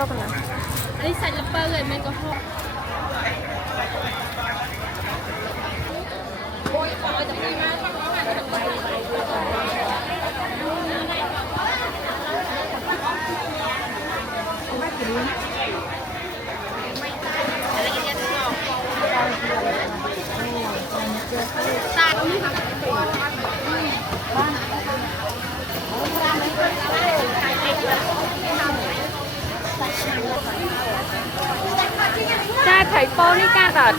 vô con nào đi sạch là bơ rồi mình có hộp cha thấy cô đi ca tật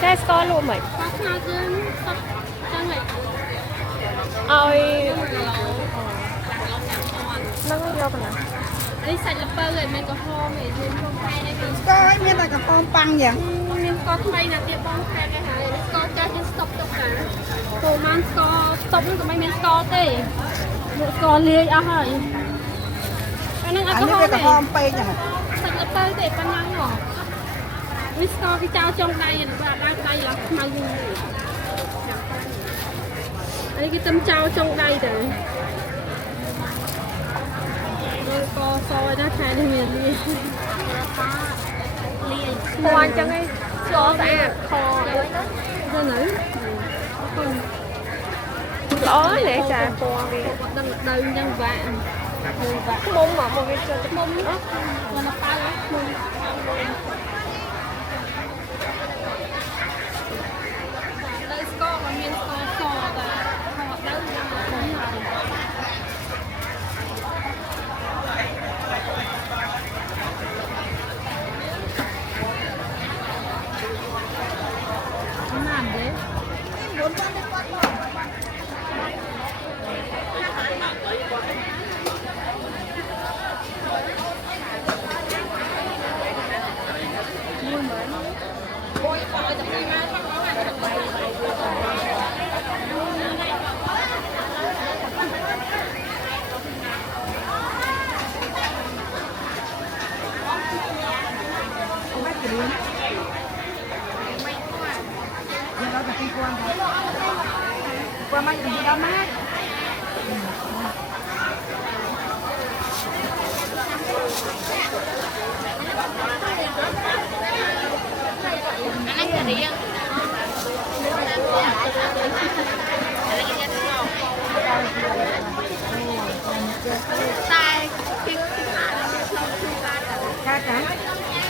cha score luôn mày ôi nó vô con nào đi sạch là bơ rồi mình có hộp này riêng không hay này coi như là cái con băng vậy mình có thay là tiệm bông khai cái này có cho trên stop tất cả cô mang có stop nó mấy mình có thế một con liệt à hỏi cái năng ăn có cái con pe nhỉ sạch là bơ để pan năng ngỏ mình có cái trao trong đây và đây là màu gì đây cái tấm trao trong đây rồi có soi đó khai thì mình cô ăn cho ngay cho ta kho ra nữ đó nè trà đang đời nhân vạn mông mà một cái mông đó là nó pa lắm mông đây có mà miền có là họ đâu làm đấy qua mang gì đó mát anh cái gì cái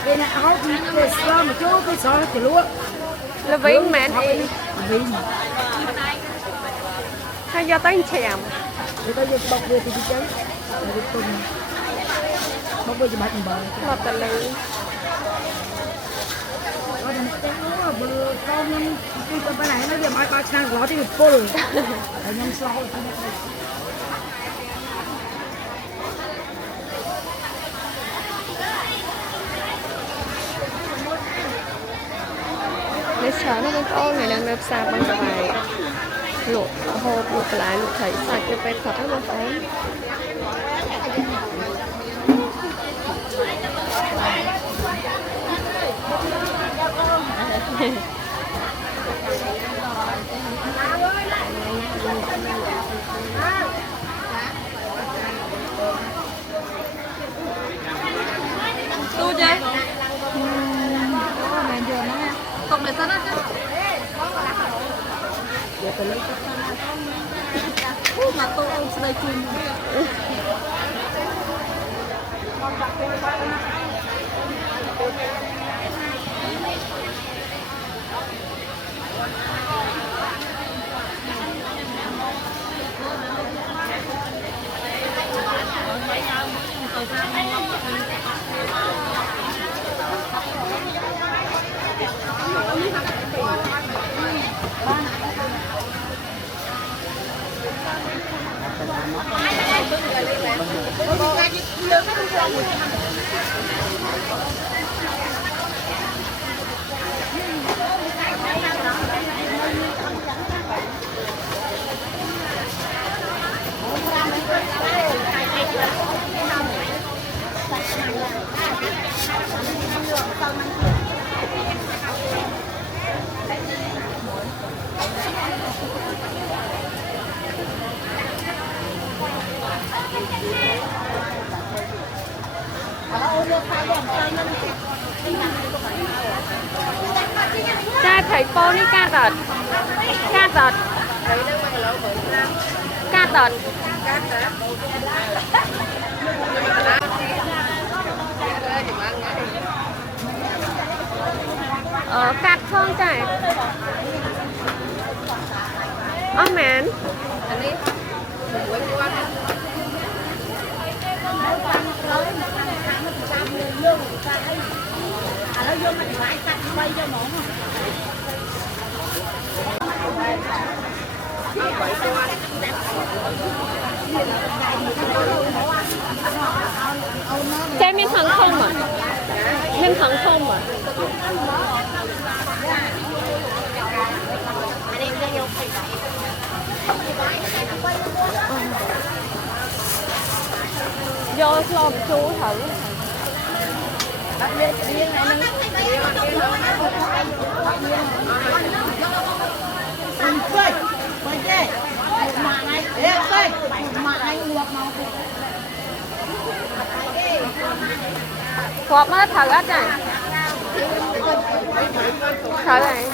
bên này áo thì để sơ một chỗ cái sơ thì lúa là vinh mẹ đi vinh hay do tay chèm người ta bọc về thì đi cháy rồi cùng bọc về thì bắt mình bờ lọt tờ lư bờ con nhân khi tụi bên này nó điểm ai ba sang ló thì full rồi nhân slow để chờ nó có ngày đang đập xa bằng cái bài luộc hộp luộc lại luộc thấy sạch cho bé thật nó phải Tu chứ? Cộng để sẵn á chứ? Mà tôi ông sẽ đây chung. Trai thấy cô đi ca tật. Ca tật. Ca tật. Cắt không chạy. Mẹn. Trai miên thắng không à? Miên thắng không à? Vô lộp chú thử. Quạt mới thử hết rồi. Thử này.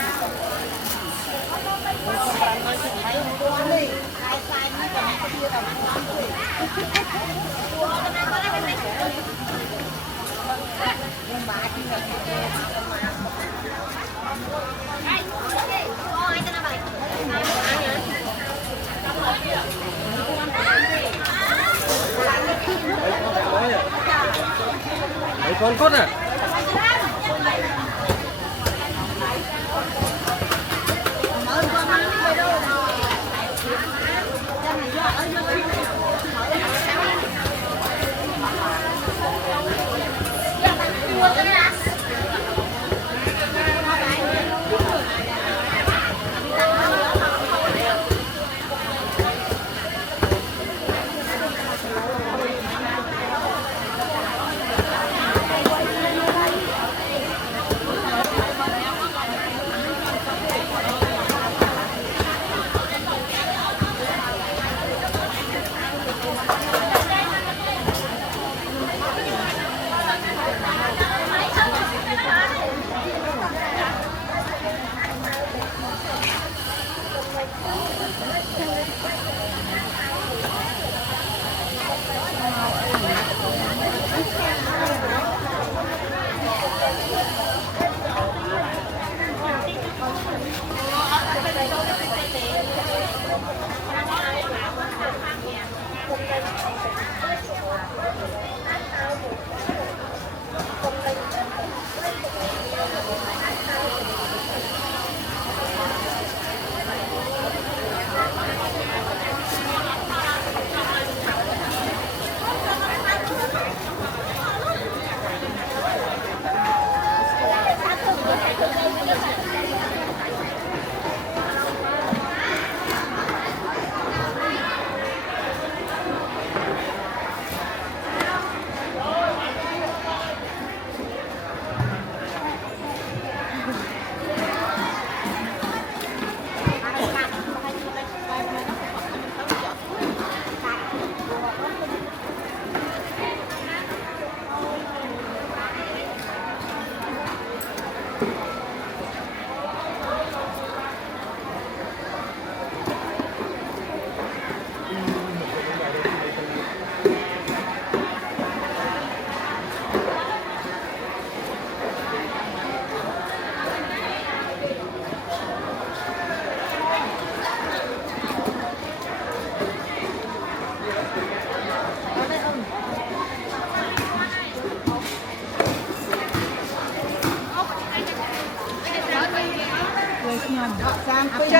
Đấy, con cốt à?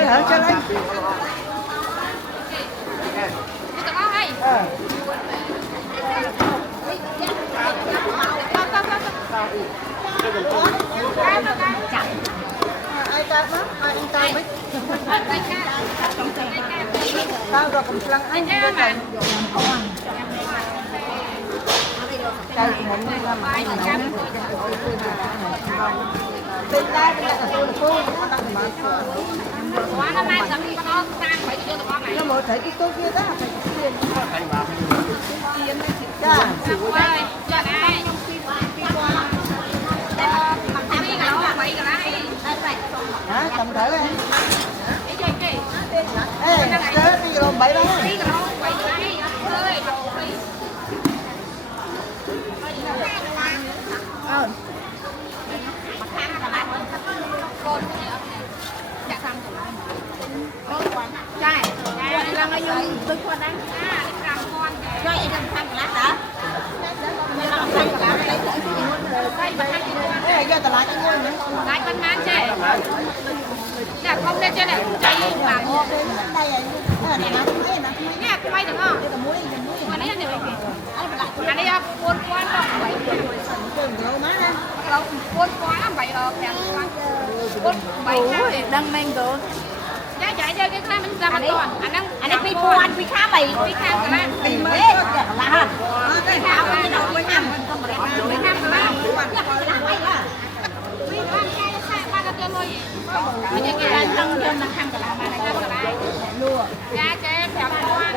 hả cho lấy ai ta đó ai ta biết tao rồi cũng lăng anh cái này đây mình làm bài tên đây là tôi quá nó mai sắm nó sang phải chưa được con này nó mới thấy cái tốt kia đó phải tiền tiền đấy cha ơi cho này hả cầm thử đi ê chết đi rồi bậy đó do tao lại cái ngôi nữa lại con man chè nè không lên trên này chạy mà đây này nè quay được không anh ấy được anh ấy buôn quan đâu vậy buôn quá vậy rồi buôn bảy đang men rồi chạy chạy chơi cái khám mình ra mặt còn anh ấy phi quan phi khám mày phi khám cả là phi mới là ha phi khám cái đầu phi khám phi khám cả là bây giờ cái là thân trên là khăn cả là mà này cả là lùa ra cho em theo quan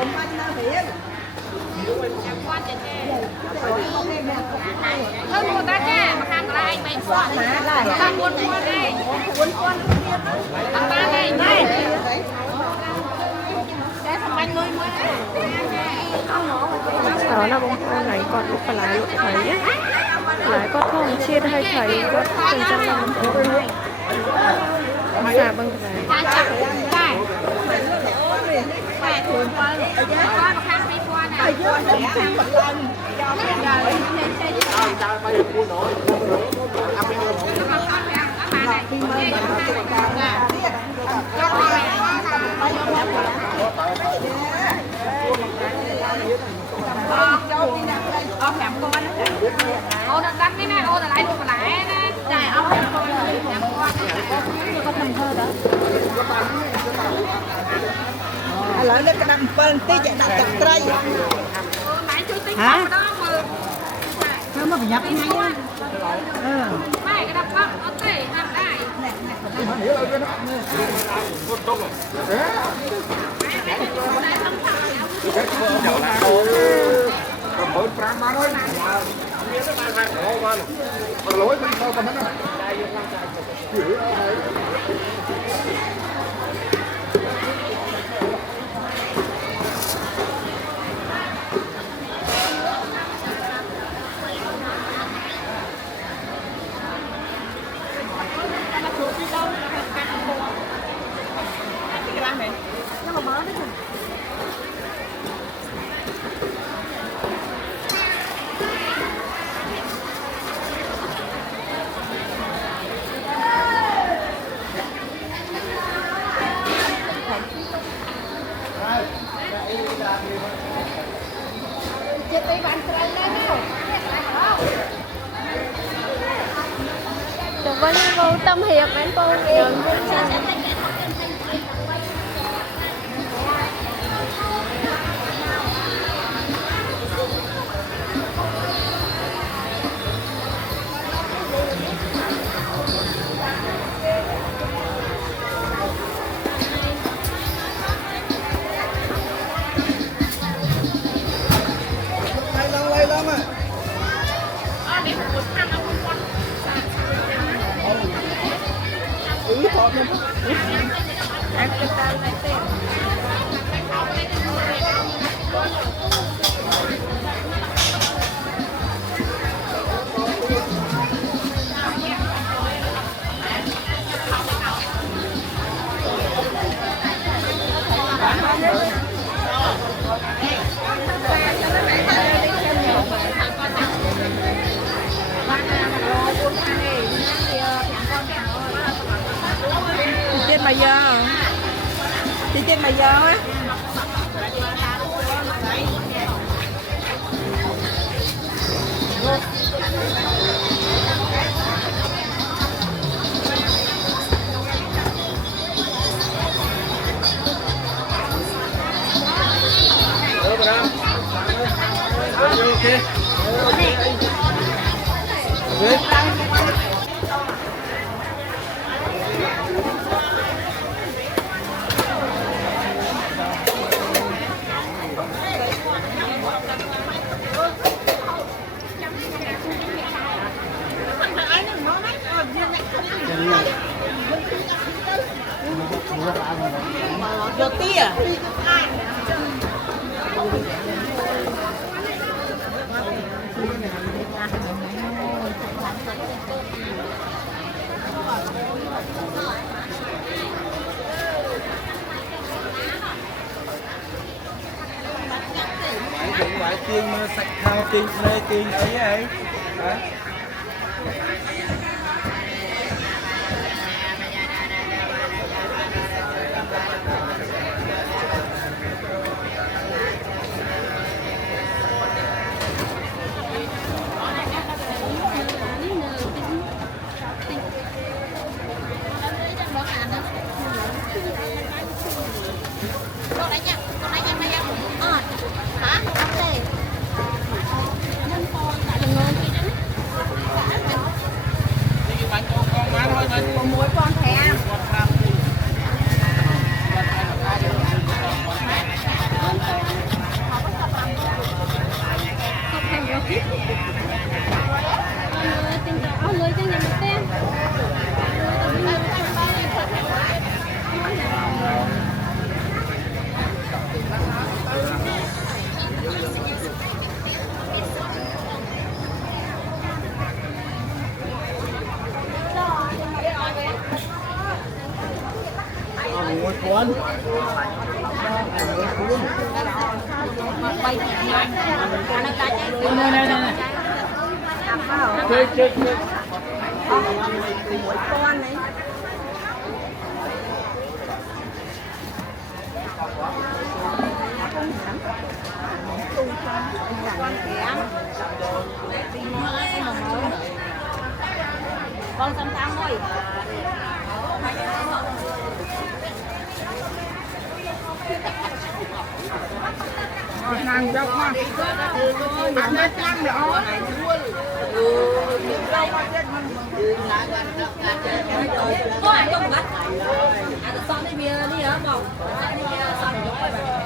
theo quan trên đây hơn một ta cha mà khăn cả là anh mấy quan ba buôn quan đây buôn quan ba đây đây để thằng anh nuôi mới đó là bông hoa này còn lúc phải lái lúc thấy lái có thông chia hai thấy có từng trăm năm xà băng này ô đặt đắt nè ô đặt lại luôn lại nè chạy ông lại nó cái đầm phân tí chạy đặt chặt trai hả không mà phải nhập ngay á cái đập bắp nó tệ làm đại Mới prang mà thôi. Lối bên sau còn nữa. Được với vô tâm hiệp anh cô nghe lây lắm à thọ luôn em cái tay này tên trên bây giờ vô tia Ngoại tiên sạch thao tiên lê tiên ấy ấy. muối con thèm Ngồi cuốn. bay nhanh Này. Chơi. muối con đấy con thèm con xăm xăm thôi Nàng dọc mà. Ăn hết lắm rồi. có ai không bắt ăn được xong đi bia đi hả bông đi bia xong rồi quay về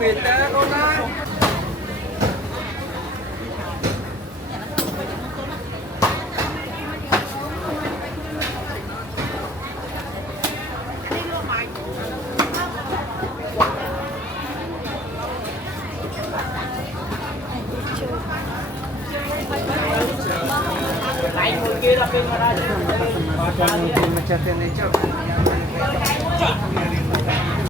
មេតាកូនណា Lain pun kira pun ada. Macam ni macam ni cak.